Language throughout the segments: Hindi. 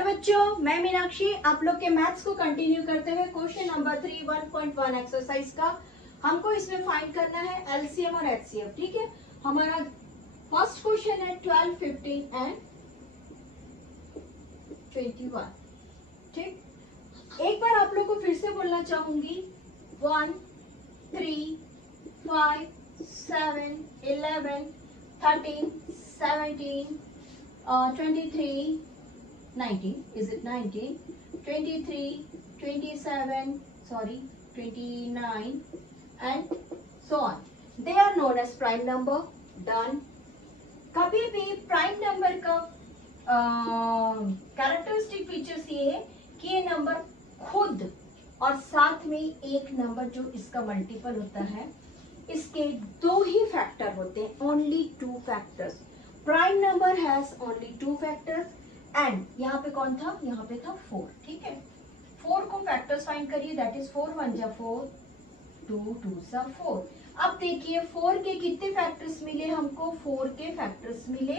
हेलो बच्चों, मैं मीनाक्षी आप लोग के मैथ्स को कंटिन्यू करते हुए क्वेश्चन नंबर 3 1.1 एक्सरसाइज का हमको इसमें फाइंड करना है एलसीएम और एचसीएफ। ठीक है, हमारा फर्स्ट क्वेश्चन है 12, 15 एंड 21। ठीक, एक बार आप लोग को फिर से बोलना चाहूंगी 1, 3, 5, 7, 11, 13, 17, 23, 19, is it 19, 23, 27, sorry 29 and so on. They are known as prime number. Done. कभी भी प्राइम नंबर का कैरेक्टरिस्टिक फीचर्स ये है कि ये नंबर खुद और साथ में एक नंबर जो इसका मल्टीपल होता है, इसके दो ही फैक्टर होते हैं, only two factors. Prime number has only two factors and यहाँ पे कौन था, यहाँ पे था 4। ठीक है, 4 को फैक्टर्स फाइंड करिए, दैट इज 4 1 जा 4, 2 2 सा 4। अब देखिए 4 के कितने फैक्टर्स मिले हमको, 4 के फैक्टर्स मिले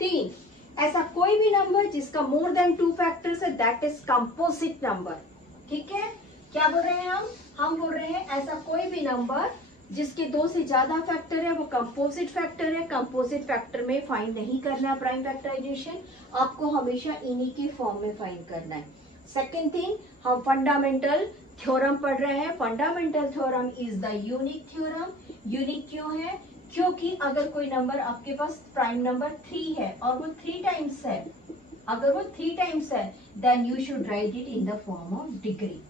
3। ऐसा कोई भी नंबर जिसका मोर देन 2 फैक्टर्स है, दैट इज कंपोजिट नंबर। ठीक है, क्या बोल रहे हैं हम बोल रहे हैं ऐसा कोई भी नंबर जिसके 2 से ज्यादा फैक्टर है वो कंपोजिट फैक्टर है। कंपोजिट फैक्टर में फाइंड नहीं करना प्राइम फैक्टराइजेशन, आपको हमेशा इन्हीं के फॉर्म में फाइंड करना है। सेकेंड थिंग, हम फंडामेंटल थ्योरम पढ़ रहे हैं। Fundamental theorem is the unique theorem. Unique क्यों है, क्योंकि अगर कोई नंबर आपके पास प्राइम नंबर 3 है और वो 3 टाइम्स है, अगर वो 3 टाइम्स है, then you should write it in the form of degree.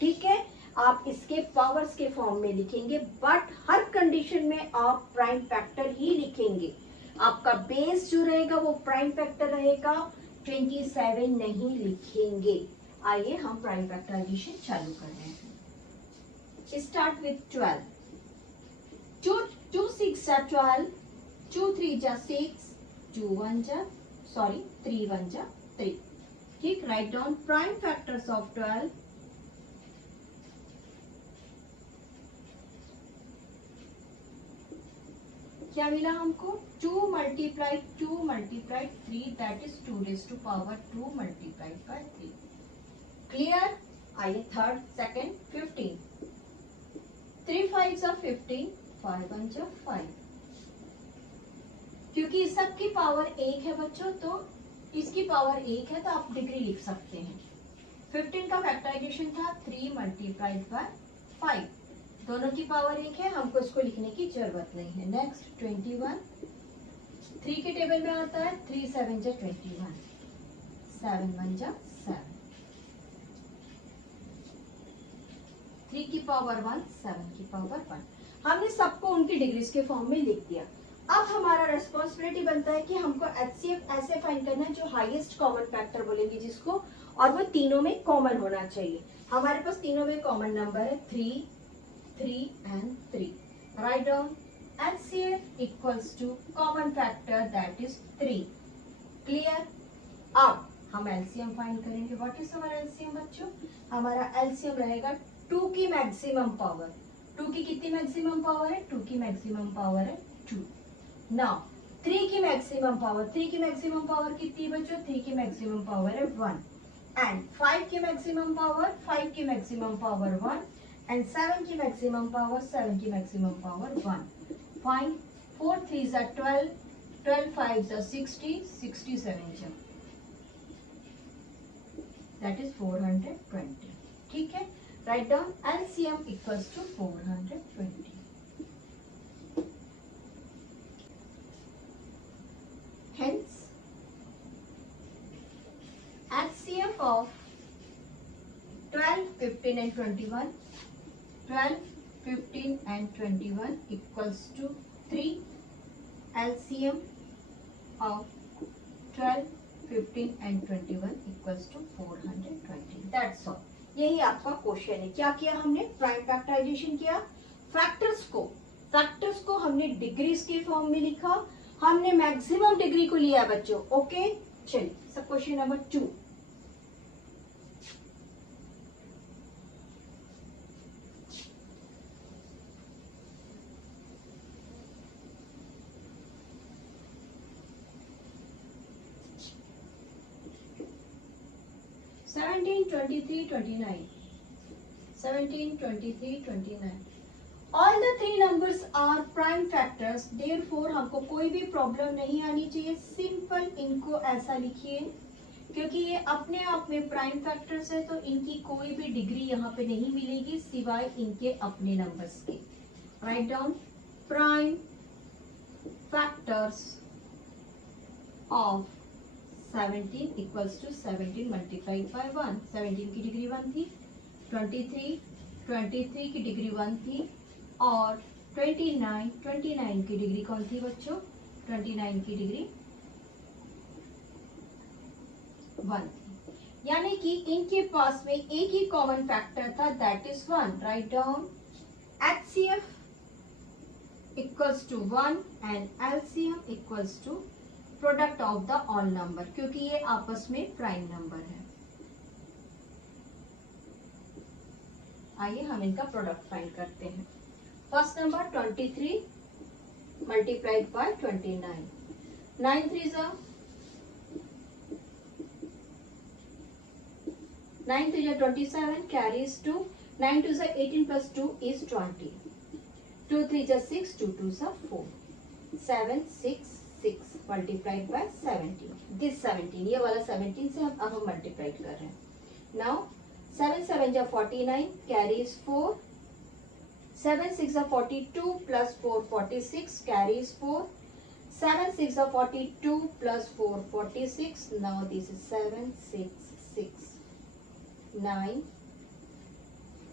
ठीक है, आप इसके पावर्स के फॉर्म में लिखेंगे, बट हर कंडीशन में आप प्राइम फैक्टर ही लिखेंगे। आपका बेस जो रहेगा वो प्राइम फैक्टर रहेगा, 27 नहीं लिखेंगे। आइए हम प्राइम फैक्टराइजेशन चालू कर रहे हैं। Start with 12। 2 6 जा 12, 2 3 जा 6, 2 1 जा 3 1 जा 3। ठीक, right down prime factors of 12। क्या मिला हमको, 2 multiplied 2 multiplied 3, that is 2 raised to power 2 multiplied by 3। Clear. आइए थर्ड, सेकेंड 15। 3 5 जा 15, 5 1 जा 5। क्योंकि सबकी पावर 1 है बच्चों, तो इसकी पावर 1 है तो आप डिग्री लिख सकते हैं। 15 का फैक्टराइजेशन था 3 मल्टीप्लाइड बाय 5, दोनों की पावर 1 है, हमको इसको लिखने की जरूरत नहीं है। नेक्स्ट 21, 3 के टेबल में आता है 3 7 जा 21, 7 1 जा 7, 3 की पावर 1, 7 की पावर 1। हमने सबको उनकी डिग्रीज के फॉर्म में लिख दिया। अब हमारा रेस्पॉन्सिबिलिटी बनता है कि हमको एचसीएफ ऐसे फाइंड करना है जो हाईएस्ट कॉमन फैक्टर बोलेंगे जिसको, और वो तीनों में कॉमन होना चाहिए। हमारे पास तीनों में कॉमन नंबर है 3 3 and 3। Write down HCF equals to common factor that is 3। Clear? अब हम LCM फाइंड करेंगे। What is हमारा LCM बच्चों? हमारा LCM रहेगा 2 की मैक्सिमम पावर। 2 की कितनी मैक्सिमम पावर है, 2 की मैक्सिमम पावर है 2। नाउ 3 की मैक्सिमम पावर, 3 की मैक्सिमम पावर कितनी बच्चों, 3 की मैक्सिमम पावर है 1। एंड 5 की मैक्सिमम पावर, 5 की मैक्सिमम पावर 1 and 7 की मैक्सिमम पावर, 7 की मैक्सिमम पावर 1। फाइन, 4 3 जा 12, 12 5 जा 60, 67 जा, दैट इज 420। ठीक है, write down LCM equals to 420। Hence HCF of 12 15 and 21, 12 15 and 21 equals to 3। LCM of 12 15 and 21 equals to 420। That's all। यही आपका क्वेश्चन है। क्या किया हमने, प्राइम फैक्टराइजेशन किया, फैक्टर्स को हमने डिग्रीज के फॉर्म में लिखा, हमने मैक्सिमम डिग्री को लिया बच्चों। ओके, चलिए सब question number 2। 17, 23, 29. 17, 23, 29. All the three numbers are prime factors. Therefore हमको कोई भी प्रॉब्लम नहीं आनी चाहिए. सिंपल इनको ऐसा लिखिए, क्योंकि ये अपने आप में प्राइम फैक्टर्स है तो इनकी कोई भी डिग्री यहाँ पे नहीं मिलेगी सिवाय इनके अपने नंबर्स के. Write down prime factors of 17 equals to 17 multiplied by 1. 17 की डिग्री 1 थी, 23 की डिग्री 1 थी और 29 की डिग्री कौन थी बच्चों? 29 की डिग्री 1 थी. यानी कि इनके पास में एक ही कॉमन फैक्टर था, that is 1. Write down HCF equals to 1 and LCM equals to product of the all number, क्योंकि ये आपस में प्राइम नंबर है. आइए हम इनका प्रोडक्ट फाइंड करते हैं. First number 23 multiplied by 29. 9 3 जा 27 carries 2. 9 2 जा 18 plus 2 is 20. 2 3 जा 6, 2 2 जा 4. 7 6 6 मल्टीप्लाइड बाय 17. दिस 17, ये वाला 17 से हम अब मल्टीप्लाइड कर रहे हैं. नाउ 7 7 जा 49 carries 4. 7 6 जा 42 plus 4 46 carries 4. 7 6 जा 42 plus 4 46. Now this is 7 6 6 9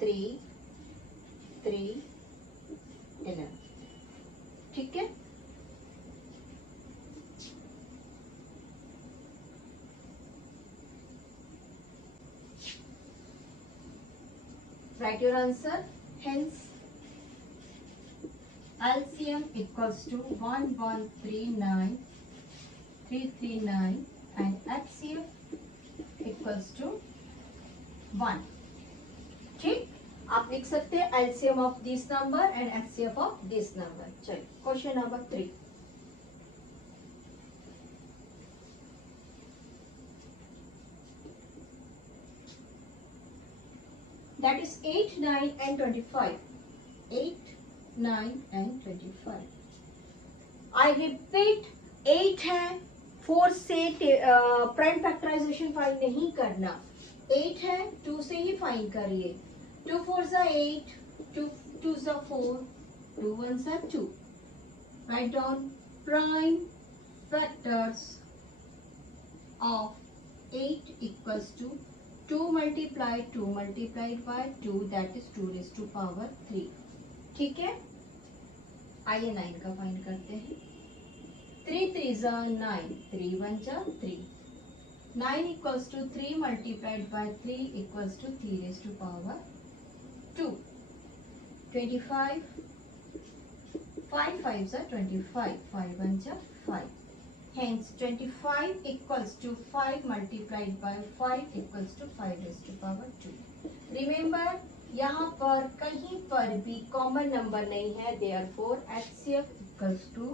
3 3 11. ठीक है. Write your answer. Hence, LCM equals to 1139 339 and HCF equals to 1. ठीक, आप लिख सकते हैं LCM of this number and HCF of this number. चलिए question number 3. That is 8, 9 and 25. 8, 9 and 25. I repeat 8 है, 4 से प्राइम फैक्टराइजेशन फाइंड नहीं करना. 8 है, 2 से ही फाइंड करिए. 2 4 जा 8, 2 जा 4, 2 1 जा 2. Write down prime factors of 8 equals to 2 multiplied by 2, that is 2 raised to power 3. ठीक है. आइए 9 का फाइंड करते हैं. 3 3 जा 9, 3 1 जा 3. 9 equals to 3 multiplied by 3 equals to 3 raised to power 2. 25. 5 5 जा 25, 5 1 जा 5. Hence 25 equals to 5 multiplied by 5 equals to 5 raised to power 2. Remember, यहाँ पर कहीं पर भी कॉमन नंबर नहीं है, therefore HCF equals to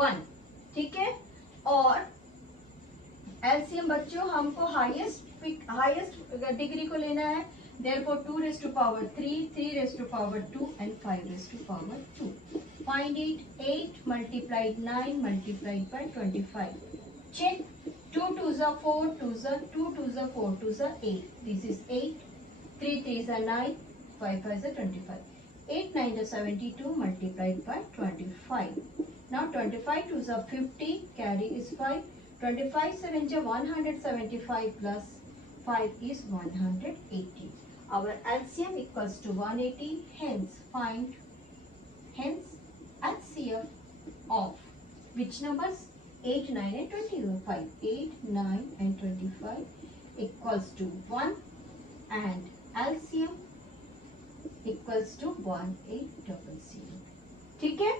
1. ठीक है. और LCM बच्चों हमको हाईएस्ट डिग्री को लेना है, therefore 2 raised to power 3, 3 raised to power 2 and 5 raised to power 2. Find it. 8 multiplied 9 multiplied by 25. Check. 2 2 जा 4, 2 2 जा 4, 2 जा 8. This is 8. 3 3 जा 9, 5 5 जा 25. 8 9 जा 72 multiplied by 25. Now 25 2 जा 50, carry is 5. 25 7 जा 175 plus 5 is 180. Our LCM equals to 180. Hence HCF of which numbers? 8 9 and 25. 8 9 and 25 equals to 1 and LCM equals to 1800. ठीक है.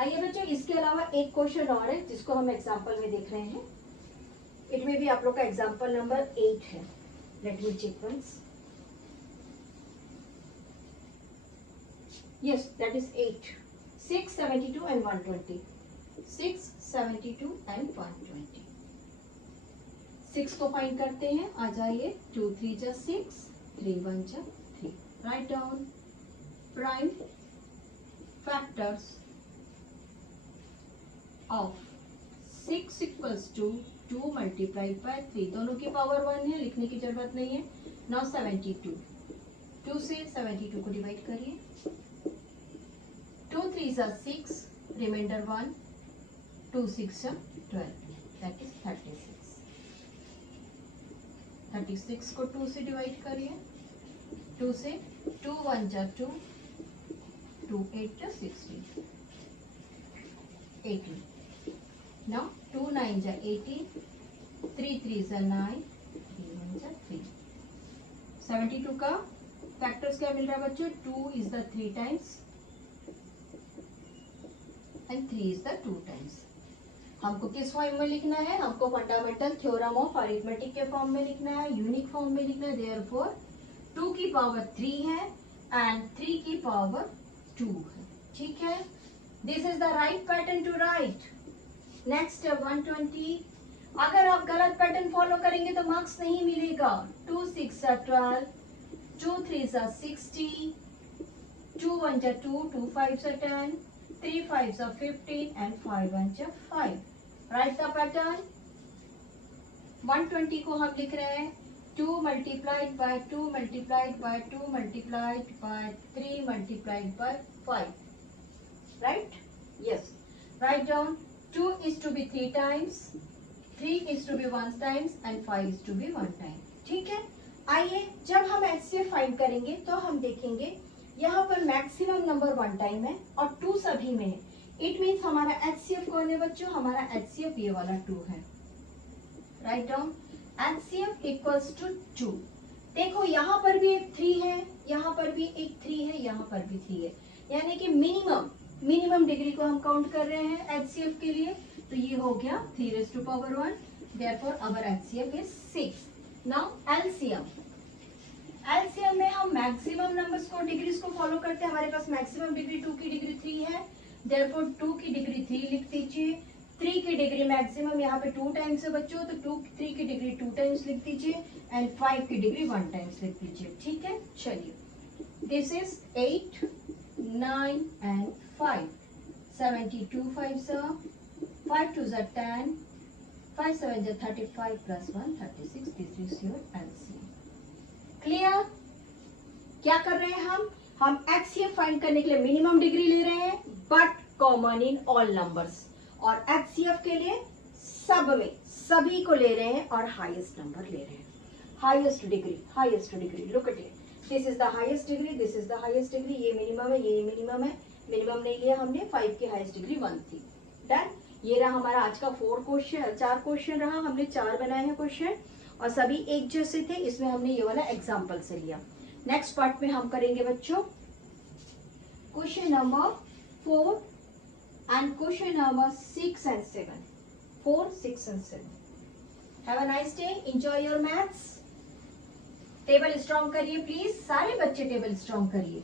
आइए बच्चों, इसके अलावा एक क्वेश्चन और है जिसको हम एग्जाम्पल में देख रहे हैं. इट में भी आप लोग का एग्जाम्पल नंबर 8 है. Let me check once. Yes, that is 8. 6 72 and 120. 6 72 and 120. 6 को फाइंड करते हैं। आ जाइए, 2 3 जा 6, 3 1 जा 3। Write down prime factors of 6 equals to 2 multiplied by 3। दोनों की पावर 1 है, लिखने की जरूरत नहीं है। नाउ 72, 2 से 72 को डिवाइड करिए। 2 3 जा 6, रिमाइंडर 1, 2 6 जा 12, दैट इज 36। 36 को 2 से डिवाइड करिए। 2 से 2 1 जा 2, 2 8 जा 16, 18। Now 2 9 जा 18, 3 3 जा 9, 3 1 जा 3। 72 का फैक्टर्स क्या मिल रहा है बच्चों? 2 is the 3 times and 3 is the 2 times। हमको किस फॉर्म में लिखना है? हमको फंडामेंटल थ्योरम ऑफ अरिथमेटिक के फॉर्म में लिखना है, यूनिक फॉर्म में लिखना है। देयरफॉर 2 की पावर 3 है एंड 3 की पावर 2 है। ठीक है, this is the right pattern to write. Next 120। अगर आप गलत पैटर्न फॉलो करेंगे तो मार्क्स नहीं मिलेगा। 2 6 जा 12, 2 3 जा 60, 2 1 जा 2, 2 5 जा 10, 3 5 जा 15 and 5 1 जा 5। Right the pattern. 120 को हम लिख रहे हैं 2 multiplied bye 2 multiplied bye 2 multiplied by 3 multiplied by 5। Right? Yes. Write down 2 is to be 3 times, 3 is to be 1 times and 5 is to be 1 time। ठीक है, आइए जब हम HCF फाइंड करेंगे तो हम देखेंगे यहाँ पर मैक्सिमम नंबर 1 टाइम है और 2 सभी में है। इट मीन्स हमारा HCF कौन है बच्चों? हमारा HCF ये वाला 2 है। Write down HCF equals to 2। देखो यहाँ पर भी एक 3 है, यहाँ पर भी एक 3 है, यहाँ पर भी 3 है, यानी कि मिनिमम डिग्री को हम काउंट कर रहे हैं HCF के लिए। तो ये हो गया 3 raised to power 1, therefore our HCF is 6। Now LCM में हम मैक्सिमम नंबर्स को डिग्रीज को फॉलो करते हैं। हमारे पास मैक्सिमम डिग्री 2 की डिग्री 3 है, therefore 2 की डिग्री 3 लिख दीजिए। 3 की डिग्री मैक्सिमम यहाँ पे 2 टाइम्स है बच्चों, तो 3 की डिग्री 2 टाइम्स लिख दीजिए एंड 5 की डिग्री 1 टाइम्स लिख दीजिए। ठीक है, चलिए, दिस इज 8 9 and 5। 72 5 जा 5 2 जा 10, 5 7 जा 35 plus 1 36। This is your LCM। Clear? क्या कर रहे हैं हम HCF फाइंड करने के लिए मिनिमम डिग्री ले रहे हैं but common in all numbers, और HCF के लिए सब में सभी को ले रहे हैं और हाईएस्ट नंबर ले रहे हैं। Highest degree look at it, this is the highest degree, this is the highest degree. ये मिनिमम है, ये मिनिमम है। मिनिमम नहीं लिया हमने, 5 की हाईएस्ट डिग्री 1 थी। डन। ये रहा हमारा आज का 4 क्वेश्चन रहा। हमने 4 बनाए हैं क्वेश्चन और सभी एक जैसे थे। इसमें हमने ये वाला एग्जाम्पल से लिया। नेक्स्ट पार्ट में हम करेंगे बच्चों question number 4 and question number 6 and 7। 4 6 and 7। Have a nice day, enjoy your maths. Table strong करिए प्लीज, सारे बच्चे टेबल स्ट्रॉन्ग करिए।